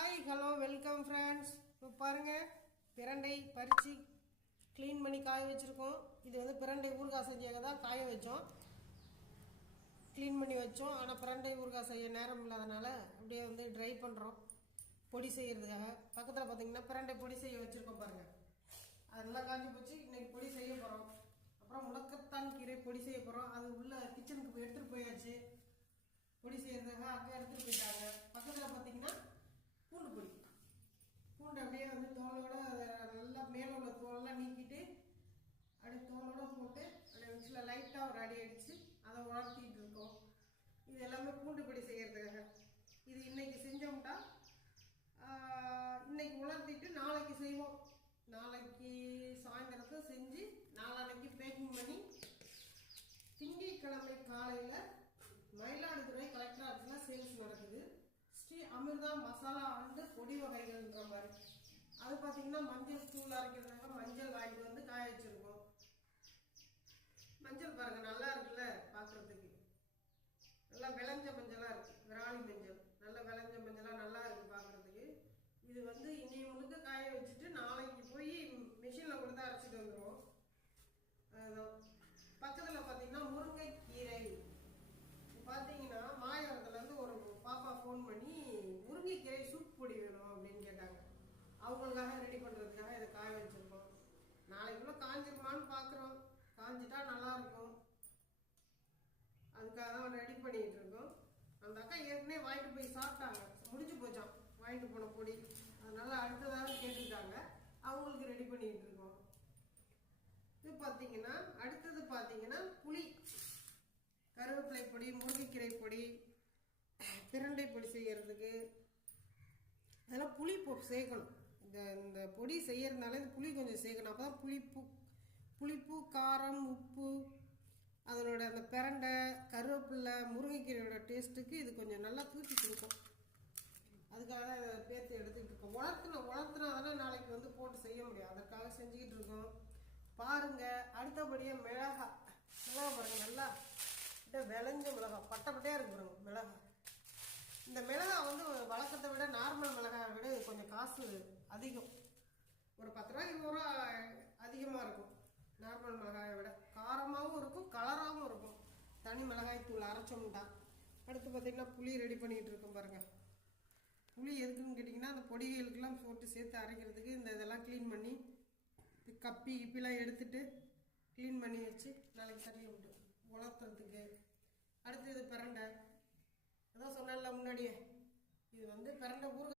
Hi hello welcome friends. இப்போ பாருங்கள், பிரண்டை பறித்து க்ளீன் பண்ணி காய வச்சுருக்கோம். இது வந்து பிரண்டை ஊறுகாய் செஞ்சாக தான் காய வச்சோம், க்ளீன் பண்ணி வச்சோம். ஆனால் பிரண்டை ஊறுகாய் செய்ய நேரம் இல்லாதனால அப்படியே வந்து ட்ரை பண்ணுறோம் பொடி செய்கிறதுக்காக. பக்கத்தில் பார்த்திங்கன்னா பிரண்டை பொடி செய்ய வச்சுருக்கோம் பாருங்கள். அதெல்லாம் காஞ்சி போச்சு. இன்றைக்கி பொடி செய்ய போகிறோம். அப்புறம் முடக்கத்தான் கீரை பொடி செய்ய போகிறோம். அது உள்ள கிச்சனுக்கு எடுத்துகிட்டு போயாச்சு. பொடி செய்கிறதுக்காக அங்கே எடுத்துகிட்டு போயிட்டாங்க. பக்கத்தில் பார்த்திங்கன்னா பூண்டு பொடி. பூண்டு அப்படியே வந்து தோலோட நல்லா மேலே உள்ள தோலெல்லாம் நீக்கிட்டு அப்படியே தோலோட போட்டு அப்படியே மிக்சியில் லைட்டாக ஒரு அடி அடித்து அதை உலர்த்திட்டு இருக்கோம். இது எல்லாமே பூண்டு பொடி செய்கிறதுக்காக. இது இன்னைக்கு செஞ்சோம்னா இன்னைக்கு உலர்த்திட்டு நாளைக்கு செய்வோம். நாளைக்கு சாயந்தரத்தை செஞ்சு நாளான்னைக்கு பேக்கிங் பண்ணி திங்கட்கிழமை காலையில் மயிலாடுதுறை கலெக்டர் ஆஃபீஸில் சேல்ஸ் நடக்குது. ஸ்ரீ அமிர்தா மசாலா அண்டு பொடி வகைகள்ன்ற மாதிரி. அது பார்த்தீங்கன்னா மஞ்சள் தூள் அரைக்கிறதுக்காக மஞ்சள் வாங்கிட்டு வந்து காய வச்சுருக்கோம். மஞ்சள் பாருங்கள், நல்லா இருக்குல்ல பார்க்குறதுக்கு. நல்லா விளைஞ்ச மஞ்சளாக இருக்குது, விராலி மஞ்சள். நல்லா விளைஞ்ச மஞ்சளாக நல்லா இருக்குது பார்க்குறதுக்கு. இது வந்து இன்னைக்கு முழுக்க காய வச்சுட்டு நாளைக்கு போய் மிஷினில் கொடுத்து அரைச்சிட்டு வந்துடுவோம். அதுதான். பக்கத்தில் பார்த்தீங்கன்னா முருங்கைக்கீரை. பார்த்தீங்கன்னா மாயவரத்துலேருந்து ஒரு பாப்பா ஃபோன் பண்ணி முருங்கைக்கீரை சூப் பொடி வேணும் அப்படின்னு கேட்டாங்க. அவங்களுக்காக ரெடி பண்ணுறதுக்காக இதை காய வச்சுருக்கோம். நாளைக்குள்ளே காஞ்சிருமான்னு பார்க்குறோம். காஞ்சிட்டா நல்லாயிருக்கும். அதுக்காக தான் ரெடி பண்ணிகிட்டு இருக்கோம். அந்த அக்கா ஏற்கனவே வாங்கிட்டு போய் சாப்பிட்டாங்க, முடிஞ்சு போச்சான் வாங்கிட்டு போன பொடி. அதனால அடுத்ததாக கேட்டுக்கிட்டாங்க, அவங்களுக்கு ரெடி பண்ணிக்கிட்டு இருக்கோம். இது பார்த்தீங்கன்னா அடுத்தது பார்த்தீங்கன்னா புளி, கருவேப்பிலை பொடி, முருங்கைக்கீரை பொடி, பிரண்டை பொடி செய்கிறதுக்கு அதெல்லாம் புளி சேர்க்கணும். இந்த பொடி செய்யறதுனால இந்த புளி கொஞ்சம் சேர்க்கணும். அப்போ தான் புளிப்பு, காரம், உப்பு, அதனோட அந்த பிரண்டை, கருவேப்பிலை, முருங்கைக்கீரையோட டேஸ்ட்டுக்கு இது கொஞ்சம் நல்லா தூக்கி கொடுக்கும். அதுக்காக தான் இதை பேர்த்து எடுத்துக்கிட்டு இருக்கோம். உலர்த்தினா தானே நாளைக்கு வந்து போட்டு செய்ய முடியும். அதற்காக செஞ்சுக்கிட்டு இருக்கோம். பாருங்கள். அடுத்தபடியாக மிளகாய் பாருங்கள், நல்லா விளைஞ்ச மிளகாய் பட்டையாக இருக்கு பாருங்க மிளகாய். இந்த மிளகாய் வந்து வழக்கத்தை விட நார்மல் மிளகாயை விட கொஞ்சம் காசு அதிகம். ஒரு 10 ரூபா 20 ரூபா அதிகமாக இருக்கும் நார்மல் மிளகாயை விட. காரமாகவும் இருக்கும், கலராகவும் இருக்கும் தனி மிளகாய் தூள் அரைச்சோம்ட்டா. அடுத்து பார்த்திங்கன்னா புளி ரெடி பண்ணிகிட்டு இருக்கோம் பாருங்கள். புளி எதுக்குன்னு கேட்டிங்கன்னா அந்த பொடிகளுக்கெல்லாம் போட்டு சேர்த்து அரைக்கிறதுக்கு. இந்த இதெல்லாம் க்ளீன் பண்ணி கிப்பிலாம் எடுத்துட்டு க்ளீன் பண்ணி வச்சு நாளைக்கு தண்ணியை விட்டு உலர்த்துறதுக்கு. அடுத்தது பிரண்டை. அதான் சொன்னல முன்னாடியே, இது வந்து பிரண்டை ஊறுகாய்